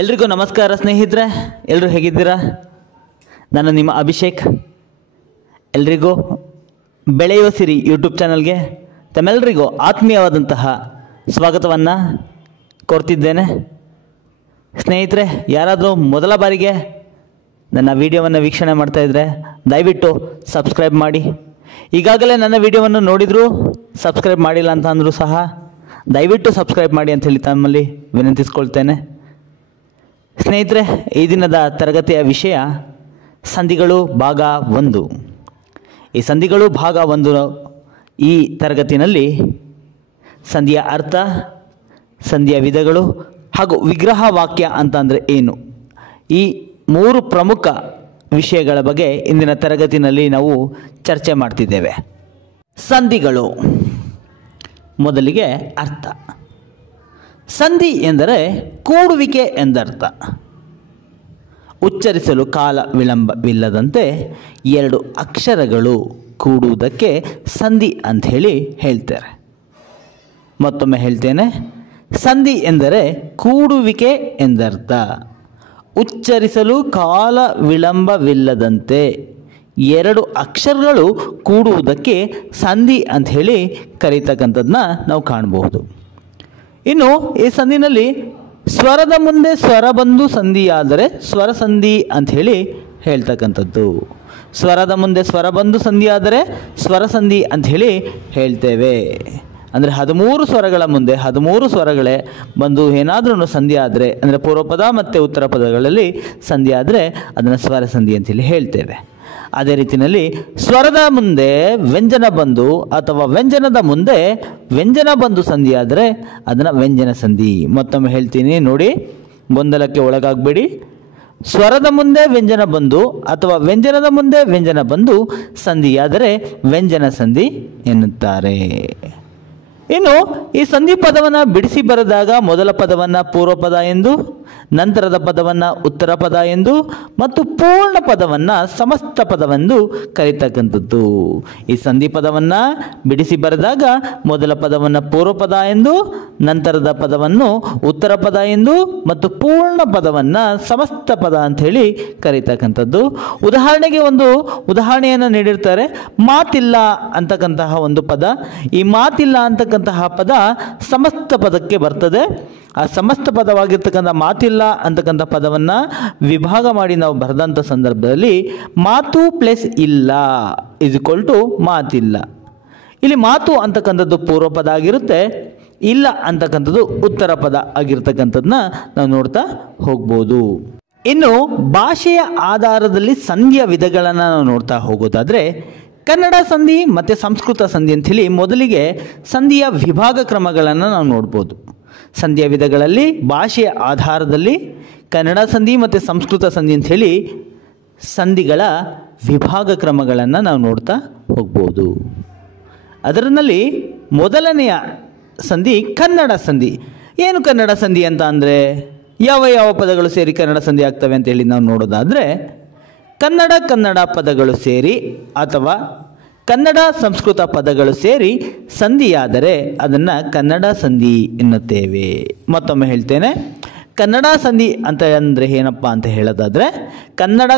ಎಲ್ರಿಗೂ ನಮಸ್ಕಾರ ಸ್ನೇಹಿತರೆ, ಎಲ್ಲರೂ ಹೇಗಿದ್ದೀರಾ? ನಾನು ನಿಮ್ಮ ಅಭಿಷೇಕ್. ಎಲ್ರಿಗೂ ಬೆಳೆಯುವ ಸಿರಿ ಯೂಟ್ಯೂಬ್ ಚಾನಲ್ಗೆ ತಮ್ಮೆಲ್ಲರಿಗೂ ಆತ್ಮೀಯವಾದಂತಹ ಸ್ವಾಗತವನ್ನು ಕೋರ್ತಿದ್ದೇನೆ. ಸ್ನೇಹಿತರೆ, ಯಾರಾದರೂ ಮೊದಲ ಬಾರಿಗೆ ನನ್ನ ವಿಡಿಯೋವನ್ನು ವೀಕ್ಷಣೆ ಮಾಡ್ತಾಯಿದ್ರೆ ದಯವಿಟ್ಟು ಸಬ್ಸ್ಕ್ರೈಬ್ ಮಾಡಿ. ಈಗಾಗಲೇ ನನ್ನ ವಿಡಿಯೋವನ್ನು ನೋಡಿದರೂ ಸಬ್ಸ್ಕ್ರೈಬ್ ಮಾಡಿಲ್ಲ ಅಂತ ಅಂದರೂ ಸಹ ದಯವಿಟ್ಟು ಸಬ್ಸ್ಕ್ರೈಬ್ ಮಾಡಿ ಅಂಥೇಳಿ ತಮ್ಮಲ್ಲಿ ವಿನಂತಿಸ್ಕೊಳ್ತೇನೆ. ಸ್ನೇಹಿತರೆ, ಈ ದಿನದ ತರಗತಿಯ ವಿಷಯ ಸಂಧಿಗಳು ಭಾಗ 1. ಈ ಸಂಧಿಗಳು ಭಾಗ 1 ಈ ತರಗತಿಯಲ್ಲಿ ಸಂಧಿಯ ಅರ್ಥ, ಸಂಧಿಯ ವಿಧಗಳು ಹಾಗೂ ವಿಗ್ರಹ ವಾಕ್ಯ ಅಂತ ಅಂದರೆ ಏನು, ಈ 3 ಪ್ರಮುಖ ವಿಷಯಗಳ ಬಗ್ಗೆ ಇಂದಿನ ತರಗತಿಯಲ್ಲಿ ನಾವು ಚರ್ಚೆ ಮಾಡ್ತಿದ್ದೇವೆ. ಸಂಧಿಗಳು. ಮೊದಲಿಗೆ ಅರ್ಥ. ಸಂಧಿ ಎಂದರೆ ಕೂಡುವಿಕೆ ಎಂದರ್ಥ. ಉಚ್ಚರಿಸಲು ಕಾಲ ವಿಳಂಬವಿಲ್ಲದಂತೆ 2 ಅಕ್ಷರಗಳು ಕೂಡುವುದಕ್ಕೆ ಸಂಧಿ ಅಂಥೇಳಿ ಹೇಳ್ತಾರೆ. ಮತ್ತೊಮ್ಮೆ ಹೇಳ್ತೇನೆ, ಸಂಧಿ ಎಂದರೆ ಕೂಡುವಿಕೆ ಎಂದರ್ಥ. ಉಚ್ಚರಿಸಲು ಕಾಲ ವಿಳಂಬವಿಲ್ಲದಂತೆ 2 ಅಕ್ಷರಗಳು ಕೂಡುವುದಕ್ಕೆ ಸಂಧಿ ಅಂಥೇಳಿ ಕರೀತಕ್ಕಂಥದ್ದನ್ನ ನಾವು ಕಾಣಬಹುದು. ಇನ್ನು ಈ ಸಂಧಿನಲ್ಲಿ ಸ್ವರದ ಮುಂದೆ ಸ್ವರ ಬಂದು ಸಂಧಿಯಾದರೆ ಸ್ವರ ಸಂಧಿ ಅಂಥೇಳಿ ಹೇಳ್ತಕ್ಕಂಥದ್ದು. ಸ್ವರದ ಮುಂದೆ ಸ್ವರ ಬಂದು ಸಂಧಿಯಾದರೆ ಸ್ವರ ಸಂಧಿ ಅಂಥೇಳಿ ಹೇಳ್ತೇವೆ. ಅಂದರೆ 13 ಸ್ವರಗಳ ಮುಂದೆ 13 ಸ್ವರಗಳೇ ಬಂದು ಏನಾದ್ರೂ ಸಂಧಿ ಆದರೆ, ಅಂದರೆ ಪೂರ್ವಪದ ಮತ್ತು ಉತ್ತರ ಪದಗಳಲ್ಲಿ ಸಂಧಿ ಆದರೆ ಅದನ್ನು ಸ್ವರ ಸಂಧಿ ಅಂಥೇಳಿ ಹೇಳ್ತೇವೆ. ಅದೇ ರೀತಿಯಲ್ಲಿ ಸ್ವರದ ಮುಂದೆ ವ್ಯಂಜನ ಬಂದು ಅಥವಾ ವ್ಯಂಜನದ ಮುಂದೆ ವ್ಯಂಜನ ಬಂದು ಸಂಧಿ ಆದರೆ ಅದನ್ನು ವ್ಯಂಜನ ಸಂಧಿ. ಮತ್ತೊಮ್ಮೆ ಹೇಳ್ತೀನಿ ನೋಡಿ, ಗೊಂದಲಕ್ಕೆ ಒಳಗಾಗಬೇಡಿ. ಸ್ವರದ ಮುಂದೆ ವ್ಯಂಜನ ಬಂದು ಅಥವಾ ವ್ಯಂಜನದ ಮುಂದೆ ವ್ಯಂಜನ ಬಂದು ಸಂಧಿಯಾದರೆ ವ್ಯಂಜನ ಸಂಧಿ ಎನ್ನುತ್ತಾರೆ. ಇನ್ನು ಈ ಸಂಧಿ ಪದವನ್ನು ಬಿಡಿಸಿ ಬರೆದಾಗ ಮೊದಲ ಪದವನ್ನು ಪೂರ್ವ ಪದ ಎಂದು, ನಂತರದ ಪದವನ್ನು ಉತ್ತರ ಪದ ಎಂದು ಮತ್ತು ಪೂರ್ಣ ಪದವನ್ನು ಸಮಸ್ತ ಪದವೆಂದು ಕರೀತಕ್ಕಂಥದ್ದು. ಈ ಸಂಧಿ ಪದವನ್ನು ಬಿಡಿಸಿ ಬರೆದಾಗ ಮೊದಲ ಪದವನ್ನು ಪೂರ್ವ ಪದ ಎಂದು, ನಂತರದ ಪದವನ್ನು ಉತ್ತರ ಪದ ಎಂದು ಮತ್ತು ಪೂರ್ಣ ಪದವನ್ನು ಸಮಸ್ತ ಪದ ಅಂಥೇಳಿ ಕರೀತಕ್ಕಂಥದ್ದು. ಉದಾಹರಣೆಗೆ ಒಂದು ಉದಾಹರಣೆಯನ್ನು ನೀಡಿರ್ತಾರೆ. ಮಾತಿಲ್ಲ ಅಂತಕ್ಕಂತಹ ಒಂದು ಪದ. ಈ ಮಾತಿಲ್ಲ ಅಂತಕ್ಕಂತಹ ಪದ ಸಮಸ್ತ ಪದಕ್ಕೆ ಬರ್ತದೆ. ಆ ಸಮಸ್ತ ಪದವಾಗಿರ್ತಕ್ಕಂಥ ಮಾತಿಲ್ಲ ಅಂತಕ್ಕಂಥ ಪದವನ್ನು ವಿಭಾಗ ಮಾಡಿ ನಾವು ಬರೆದಂಥ ಸಂದರ್ಭದಲ್ಲಿ ಮಾತು ಪ್ಲಸ್ ಇಲ್ಲ = ಮಾತಿಲ್ಲ. ಇಲ್ಲಿ ಮಾತು ಅಂತಕ್ಕಂಥದ್ದು ಪೂರ್ವ ಪದ ಆಗಿರುತ್ತೆ, ಇಲ್ಲ ಅಂತಕ್ಕಂಥದ್ದು ಉತ್ತರ ಪದ ಆಗಿರ್ತಕ್ಕಂಥದ್ದನ್ನ ನಾವು ನೋಡ್ತಾ ಹೋಗ್ಬೋದು. ಇನ್ನು ಭಾಷೆಯ ಆಧಾರದಲ್ಲಿ ಸಂಧಿಯ ವಿಧಗಳನ್ನು ನಾವು ನೋಡ್ತಾ ಹೋಗೋದಾದರೆ ಕನ್ನಡ ಸಂಧಿ ಮತ್ತು ಸಂಸ್ಕೃತ ಸಂಧಿ ಅಂಥೇಳಿ ಮೊದಲಿಗೆ ಸಂಧಿಯ ವಿಭಾಗ ಕ್ರಮಗಳನ್ನು ನಾವು ನೋಡ್ಬೋದು. ಸಂಧಿಯ ವಿಧಗಳಲ್ಲಿ ಭಾಷೆಯ ಆಧಾರದಲ್ಲಿ ಕನ್ನಡ ಸಂಧಿ ಮತ್ತು ಸಂಸ್ಕೃತ ಸಂಧಿ ಅಂಥೇಳಿ ಸಂಧಿಗಳ ವಿಭಾಗ ಕ್ರಮಗಳನ್ನು ನಾವು ನೋಡ್ತಾ ಹೋಗ್ಬೋದು. ಅದರಲ್ಲಿ ಮೊದಲನೆಯ ಸಂಧಿ ಕನ್ನಡ ಸಂಧಿ. ಏನು ಕನ್ನಡ ಸಂಧಿ ಅಂತ ಅಂದರೆ ಯಾವ ಯಾವ ಪದಗಳು ಸೇರಿ ಕನ್ನಡ ಸಂಧಿ ಆಗ್ತವೆ ಅಂತೇಳಿ ನಾವು ನೋಡೋದಾದರೆ ಕನ್ನಡ ಪದಗಳು ಸೇರಿ ಅಥವಾ ಕನ್ನಡ ಸಂಸ್ಕೃತ ಪದಗಳು ಸೇರಿ ಸಂಧಿಯಾದರೆ ಅದನ್ನು ಕನ್ನಡ ಸಂಧಿ ಎನ್ನುತ್ತೇವೆ. ಮತ್ತೊಮ್ಮೆ ಹೇಳ್ತೇನೆ, ಕನ್ನಡ ಸಂಧಿ ಅಂತ ಅಂದರೆ ಏನಪ್ಪ ಅಂತ ಹೇಳೋದಾದರೆ ಕನ್ನಡ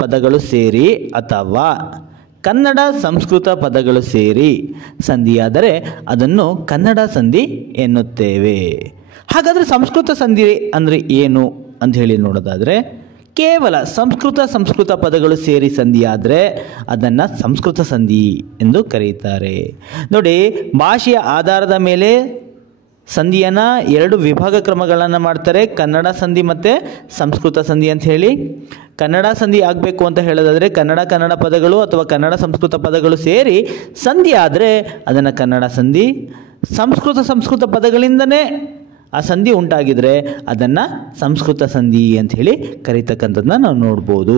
ಪದಗಳು ಸೇರಿ ಅಥವಾ ಕನ್ನಡ ಸಂಸ್ಕೃತ ಪದಗಳು ಸೇರಿ ಸಂಧಿಯಾದರೆ ಅದನ್ನು ಕನ್ನಡ ಸಂಧಿ ಎನ್ನುತ್ತೇವೆ. ಹಾಗಾದರೆ ಸಂಸ್ಕೃತ ಸಂಧಿ ಅಂದರೆ ಏನು ಅಂತ ಹೇಳಿ ನೋಡೋದಾದರೆ ಕೇವಲ ಸಂಸ್ಕೃತ ಪದಗಳು ಸೇರಿ ಸಂಧಿಯಾದರೆ ಅದನ್ನು ಸಂಸ್ಕೃತ ಸಂಧಿ ಎಂದು ಕರೆಯುತ್ತಾರೆ. ನೋಡಿ, ಭಾಷೆಯ ಆಧಾರದ ಮೇಲೆ ಸಂಧಿಯನ್ನು 2 ವಿಭಾಗ ಕ್ರಮಗಳನ್ನು ಮಾಡ್ತಾರೆ, ಕನ್ನಡ ಸಂಧಿ ಮತ್ತು ಸಂಸ್ಕೃತ ಸಂಧಿ ಅಂತ ಹೇಳಿ. ಕನ್ನಡ ಸಂಧಿ ಆಗಬೇಕು ಅಂತ ಹೇಳೋದಾದರೆ ಕನ್ನಡ ಪದಗಳು ಅಥವಾ ಕನ್ನಡ ಸಂಸ್ಕೃತ ಪದಗಳು ಸೇರಿ ಸಂಧಿ ಆದರೆ ಅದನ್ನು ಕನ್ನಡ ಸಂಧಿ. ಸಂಸ್ಕೃತ ಪದಗಳಿಂದನೇ ಆ ಸಂಧಿ ಉಂಟಾಗಿದ್ರೆ ಅದನ್ನು ಸಂಸ್ಕೃತ ಸಂಧಿ ಅಂಥೇಳಿ ಕರೀತಕ್ಕಂಥದ್ದನ್ನ ನಾವು ನೋಡ್ಬೋದು.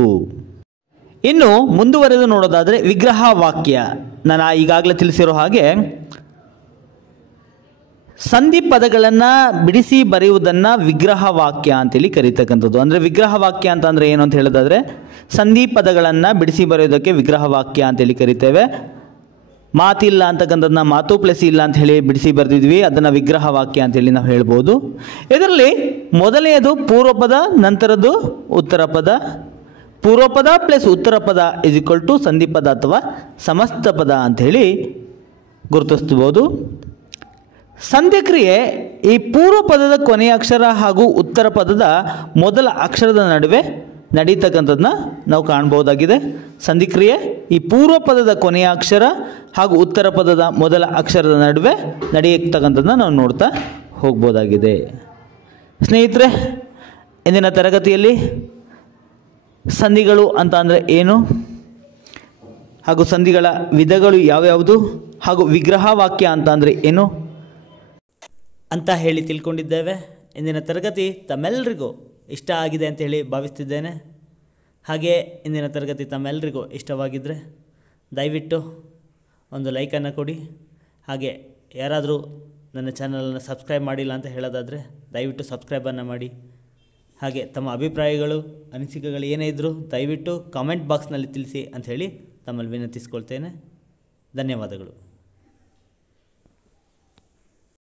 ಇನ್ನು ಮುಂದುವರೆದು ನೋಡೋದಾದರೆ ವಿಗ್ರಹ ವಾಕ್ಯ. ನಾನು ಈಗಾಗಲೇ ತಿಳಿಸಿರೋ ಹಾಗೆ ಸಂಧಿ ಪದಗಳನ್ನು ಬಿಡಿಸಿ ಬರೆಯುವುದನ್ನು ವಿಗ್ರಹ ವಾಕ್ಯ ಅಂತೇಳಿ ಕರೀತಕ್ಕಂಥದ್ದು. ಅಂದರೆ ವಿಗ್ರಹ ವಾಕ್ಯ ಅಂತ ಅಂದರೆ ಏನು ಅಂತ ಹೇಳೋದಾದರೆ ಸಂಧಿ ಪದಗಳನ್ನು ಬಿಡಿಸಿ ಬರೆಯೋದಕ್ಕೆ ವಿಗ್ರಹ ವಾಕ್ಯ ಅಂತೇಳಿ ಕರಿತೇವೆ. ಮಾತಿಲ್ಲ ಅಂತಕ್ಕಂಥದ್ದನ್ನ ಮಾತು ಪ್ಲಸ್ ಇಲ್ಲ ಅಂತ ಹೇಳಿ ಬಿಡಿಸಿ ಬರೆದಿದ್ವಿ, ಅದನ್ನು ವಿಗ್ರಹ ವಾಕ್ಯ ಅಂತೇಳಿ ನಾವು ಹೇಳ್ಬೋದು. ಇದರಲ್ಲಿ ಮೊದಲನೆಯದು ಪೂರ್ವಪದ, ನಂತರದ್ದು ಉತ್ತರ ಪದ. ಪೂರ್ವಪದ ಪ್ಲಸ್ ಉತ್ತರ ಪದ ಇಸ್ ಈಕ್ವಲ್ ಟು ಸಂಧಿಪದ ಅಥವಾ ಸಮಸ್ತ ಪದ ಅಂಥೇಳಿ ಗುರುತಿಸ್ಬೋದು. ಸಂಧಿಕ್ರಿಯೆ ಈ ಪೂರ್ವ ಪದದ ಕೊನೆಯ ಅಕ್ಷರ ಹಾಗೂ ಉತ್ತರ ಪದದ ಮೊದಲ ಅಕ್ಷರದ ನಡುವೆ ನಡೀತಕ್ಕಂಥದ್ದನ್ನ ನಾವು ಕಾಣ್ಬೋದಾಗಿದೆ. ಸಂಧಿಕ್ರಿಯೆ ಈ ಪೂರ್ವ ಪದದ ಕೊನೆಯ ಅಕ್ಷರ ಹಾಗೂ ಉತ್ತರ ಪದದ ಮೊದಲ ಅಕ್ಷರದ ನಡುವೆ ನಡೆಯತಕ್ಕಂಥದ್ದನ್ನ ನಾವು ನೋಡ್ತಾ ಹೋಗ್ಬೋದಾಗಿದೆ. ಸ್ನೇಹಿತರೆ, ಇಂದಿನ ತರಗತಿಯಲ್ಲಿ ಸಂಧಿಗಳು ಅಂತ ಅಂದರೆ ಏನು, ಹಾಗೂ ಸಂಧಿಗಳ ವಿಧಗಳು ಯಾವ್ಯಾವುದು, ಹಾಗೂ ವಿಗ್ರಹ ವಾಕ್ಯ ಅಂತ ಅಂದರೆ ಏನು ಅಂತ ಹೇಳಿ ತಿಳ್ಕೊಂಡಿದ್ದೇವೆ. ಇಂದಿನ ತರಗತಿ ತಮ್ಮೆಲ್ಲರಿಗೂ ಇಷ್ಟ ಆಗಿದೆ ಅಂತ ಹೇಳಿ ಭಾವಿಸ್ತಿದ್ದೇನೆ. ಹಾಗೆ ಇಂದಿನ ತರಗತಿ ತಮ್ಮೆಲ್ಲರಿಗೂ ಇಷ್ಟವಾಗಿದ್ದರೆ ದಯವಿಟ್ಟು ಒಂದು ಲೈಕನ್ನು ಕೊಡಿ. ಹಾಗೆ ಯಾರಾದರೂ ನನ್ನ ಚಾನಲನ್ನು ಸಬ್ಸ್ಕ್ರೈಬ್ ಮಾಡಿಲ್ಲ ಅಂತ ಹೇಳೋದಾದರೆ ದಯವಿಟ್ಟು ಸಬ್ಸ್ಕ್ರೈಬನ್ನು ಮಾಡಿ. ಹಾಗೆ ತಮ್ಮ ಅಭಿಪ್ರಾಯಗಳು, ಅನಿಸಿಕೆಗಳು ಏನೇ ಇದ್ದರೂ ದಯವಿಟ್ಟು ಕಾಮೆಂಟ್ ಬಾಕ್ಸ್ನಲ್ಲಿ ತಿಳಿಸಿ ಅಂಥೇಳಿ ತಮ್ಮಲ್ಲಿ ವಿನಂತಿಸ್ಕೊಳ್ತೇನೆ. ಧನ್ಯವಾದಗಳು.